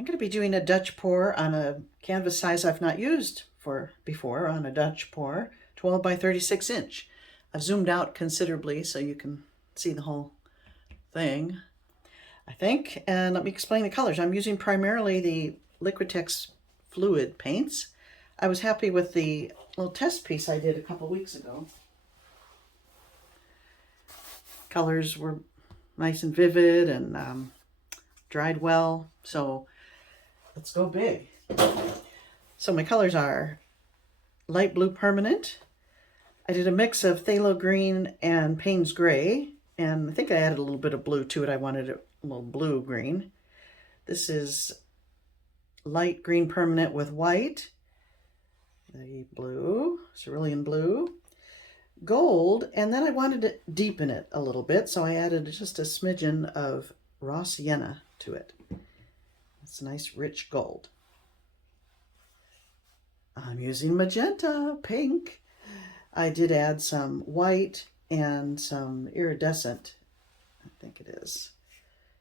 I'm going to be doing a Dutch pour on a canvas size I've not used before on a Dutch pour, 12 by 36 inch. I've zoomed out considerably so you can see the whole thing, I think. And let me explain the colors. I'm using primarily the Liquitex Fluid Paints. I was happy with the little test piece I did a couple weeks ago. Colors were nice and vivid and dried well, so let's go big. So my colors are light blue permanent. I did a mix of phthalo green and Payne's gray, and I think I added a little bit of blue to it. I wanted it a little blue green. This is light green permanent with white, the blue, cerulean blue, gold, and then I wanted to deepen it a little bit, so I added just a smidgen of raw sienna to it. It's a nice rich gold. I'm using magenta, pink. I did add some white and some iridescent, I think it is.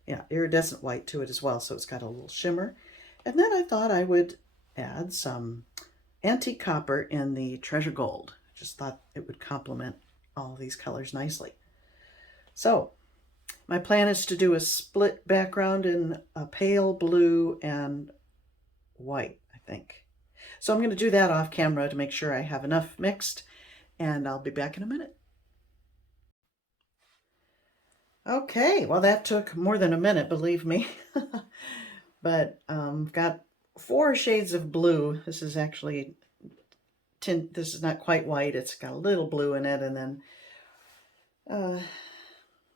Yeah, iridescent white to it as well, so it's got a little shimmer. And then I thought I would add some antique copper in the treasure gold. Just thought it would complement all these colors nicely. So my plan is to do a split background in a pale blue and white, I think. So I'm going to do that off camera to make sure I have enough mixed, and I'll be back in a minute. Okay, well that took more than a minute, believe me. But got 4 shades of blue. This is actually this is not quite white. It's got a little blue in it, and then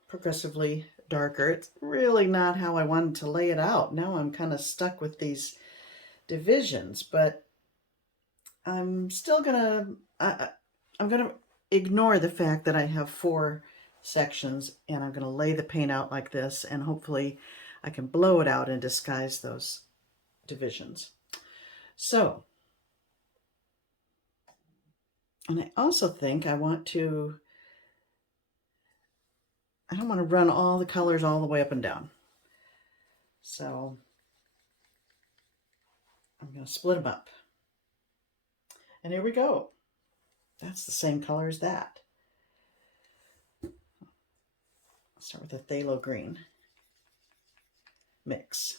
progressively darker. It's really not how I wanted to lay it out. Now I'm kind of stuck with these divisions, but I'm still gonna I'm gonna ignore the fact that I have 4 sections, and I'm gonna lay the paint out like this, and hopefully I can blow it out and disguise those divisions. So, and I also think I don't want to run all the colors all the way up and down. So I'm going to split them up. And here we go. That's the same color as that. I'll start with the phthalo green mix.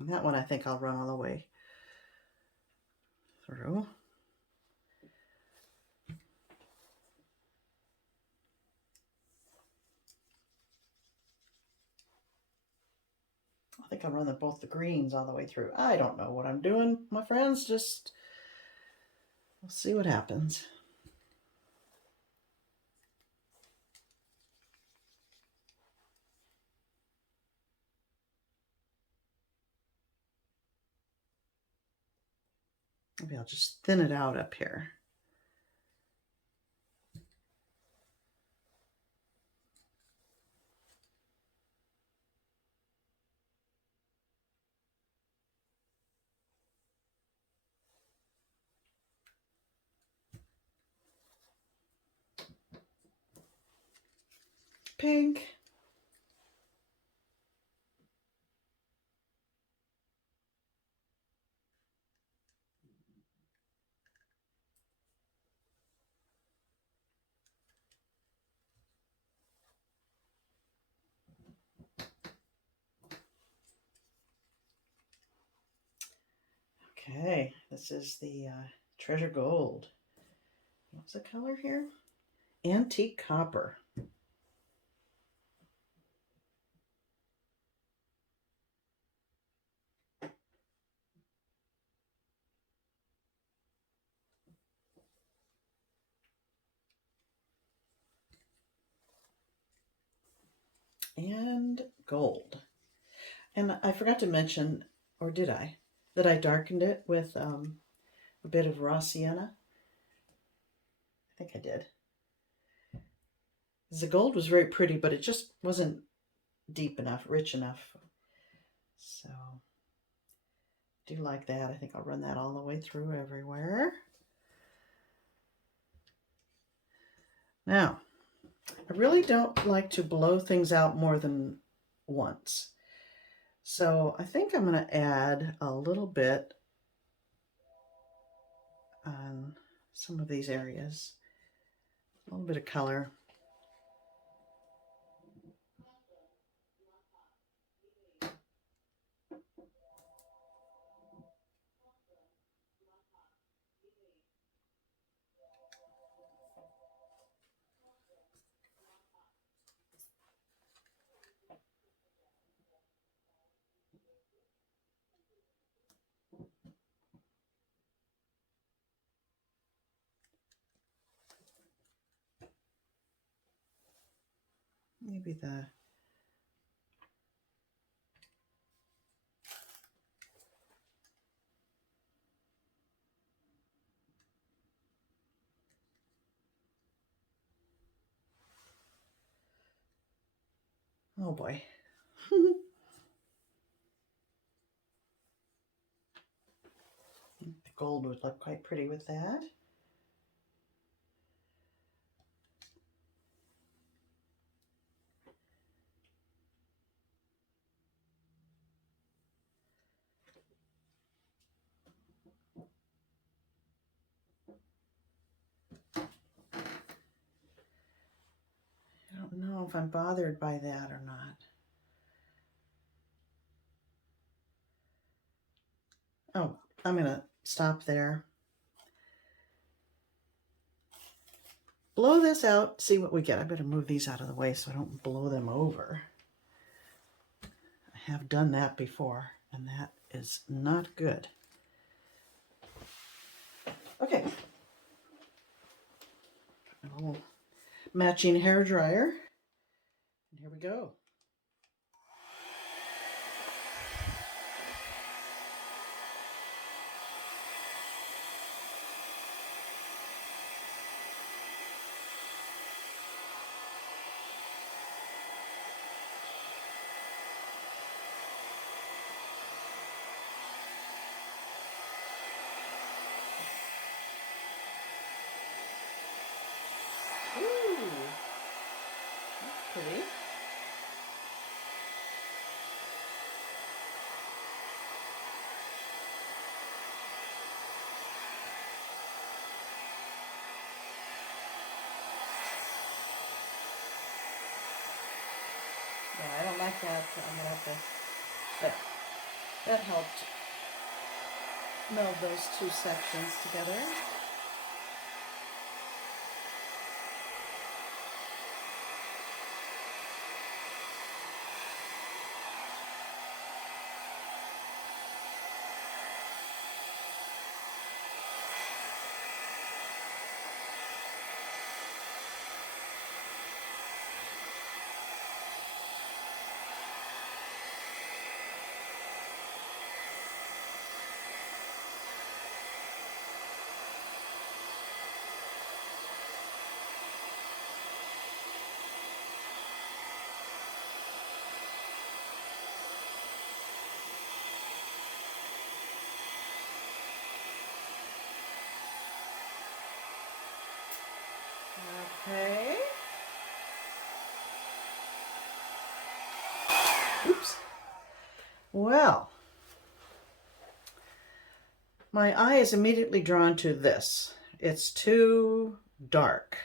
And that one I think I'll run all the way through. I think I'll run both the greens all the way through. I don't know what I'm doing, my friends. Just we'll see what happens. Maybe I'll just thin it out up here. Pink. Okay, this is the treasure gold. What's the color here? Antique copper. And gold. And I forgot to mention, or did I, that I darkened it with a bit of raw sienna. I think I did. The gold was very pretty, but it just wasn't deep enough, rich enough. So, do like that. I think I'll run that all the way through everywhere. Now, I really don't like to blow things out more than once. So I think I'm going to add a little bit on some of these areas, a little bit of color. Maybe the oh boy. The gold would look quite pretty with that. I don't know if I'm bothered by that or not. Oh, I'm going to stop there. Blow this out, see what we get. I better move these out of the way so I don't blow them over. I have done that before, and that is not good. Okay. A little matching hair dryer. And here we go. Ooh, that's pretty. Yeah, I don't like that. I'm gonna have to, but that helped meld those two sections together. Okay. Oops. Well, my eye is immediately drawn to this. It's too dark.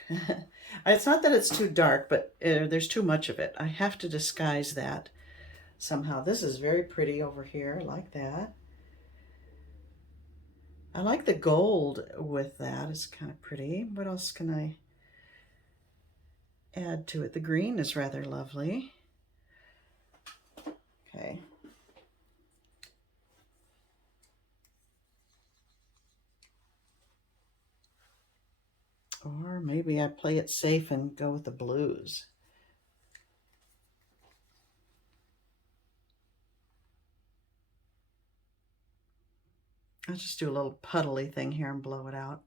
It's not that it's too dark, but there's too much of it. I have to disguise that somehow. This is very pretty over here. I like that. I like the gold with that. It's kind of pretty. What else can I add to it? The green is rather lovely. Okay. Or maybe I play it safe and go with the blues. I'll just do a little puddly thing here and blow it out.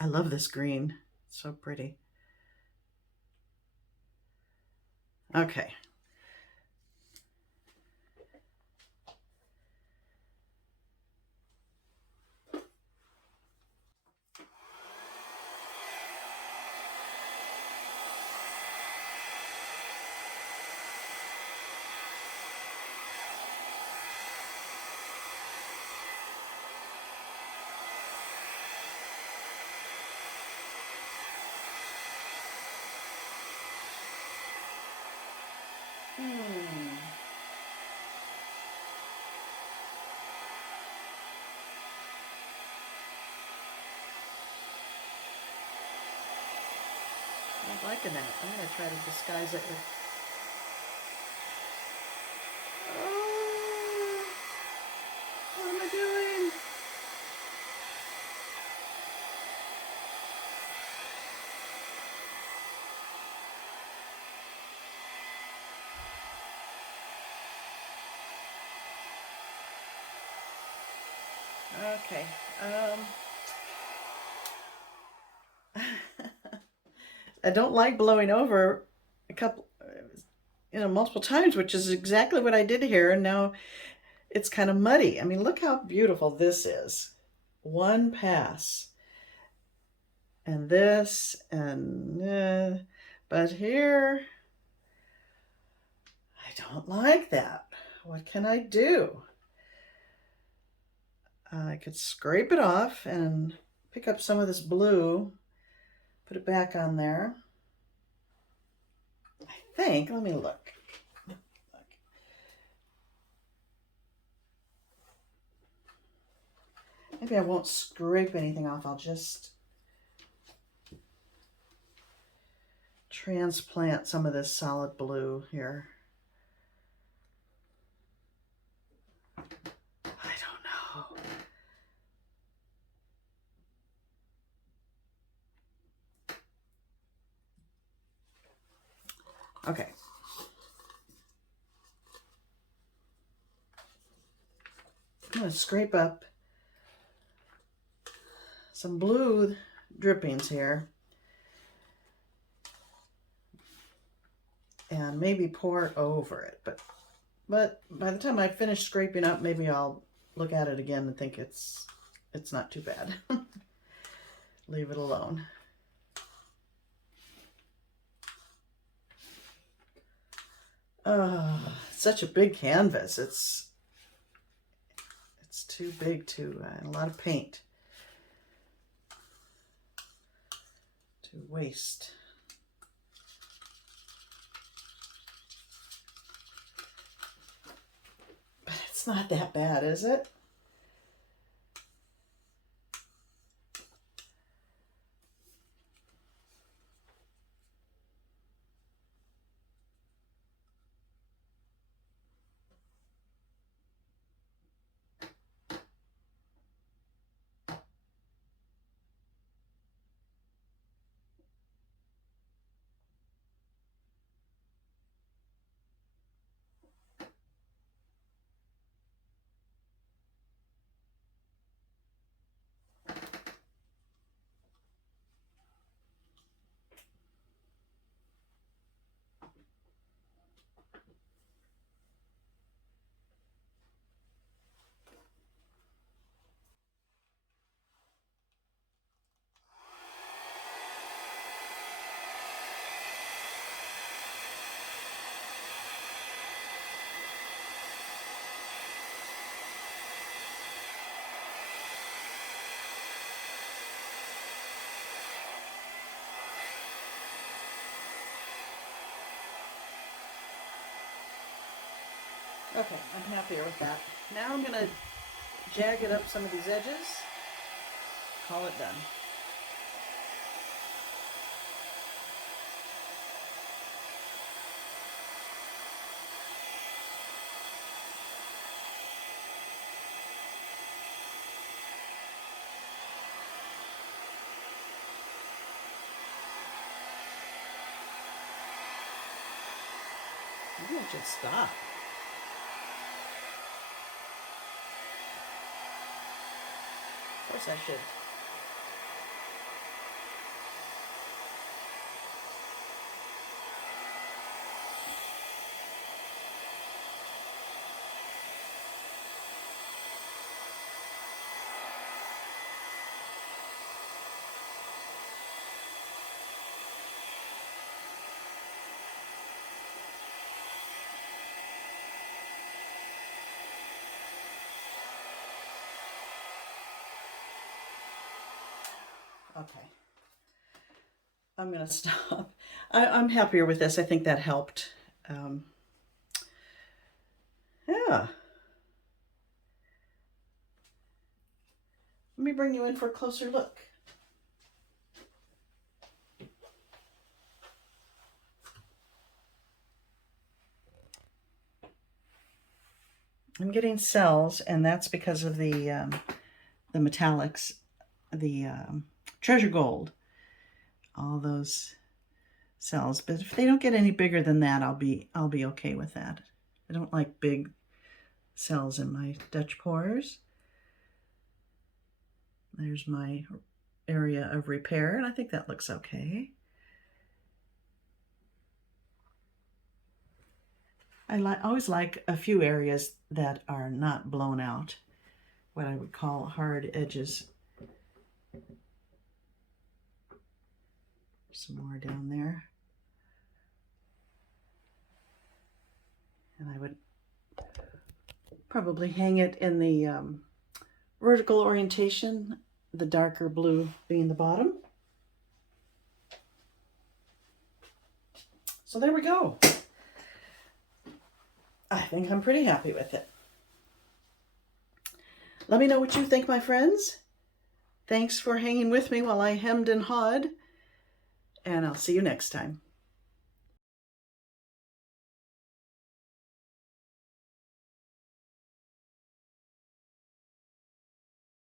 I love this green. It's so pretty. Okay. I'm liking that. I'm going to try to disguise it with... Oh, what am I doing? Okay. I don't like blowing over a couple, multiple times, which is exactly what I did here. And now it's kind of muddy. I mean, look how beautiful this is. One pass. And this, and, but here, I don't like that. What can I do? I could scrape it off and pick up some of this blue, put it back on there. I think, let me look. Maybe I won't scrape anything off. I'll just transplant some of this solid blue here. I don't know. Okay. I'm going to scrape up some blue drippings here and maybe pour it over it. But by the time I finish scraping up, maybe I'll look at it again and think it's not too bad. Leave it alone. Oh, such a big canvas. It's too big to, a lot of paint to waste. But it's not that bad, is it? Okay, I'm happier with that. Now I'm gonna jag up some of these edges, call it done. Maybe I should stop. Of course I should. Okay. I'm going to stop. I'm happier with this. I think that helped. Yeah. Let me bring you in for a closer look. I'm getting cells, and that's because of the metallics, the treasure gold, all those cells. But if they don't get any bigger than that, I'll be okay with that. I don't like big cells in my Dutch pours. There's my area of repair, and I think that looks okay. I always like a few areas that are not blown out, what I would call hard edges. Some more down there. And I would probably hang it in the vertical orientation, the darker blue being the bottom. So there we go. I think I'm pretty happy with it. Let me know what you think, my friends. Thanks for hanging with me while I hemmed and hawed, and I'll see you next time.